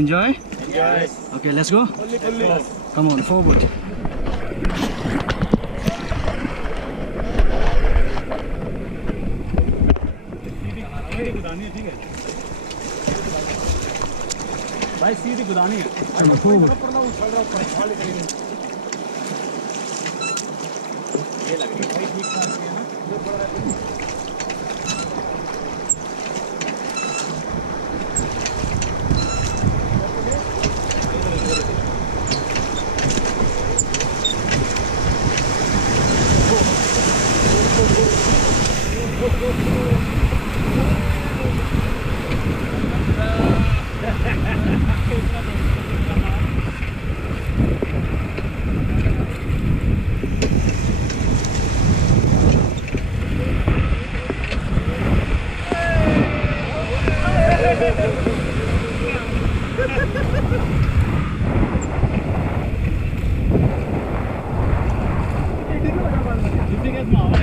Enjoy? Enjoy. Okay, let's go. Only. Come on, forward. भाई सीधी गुदानी है। चलो forward. ये लग रही है भाई ठीक ठाक है ना। जो पड़ रहा है Did you get my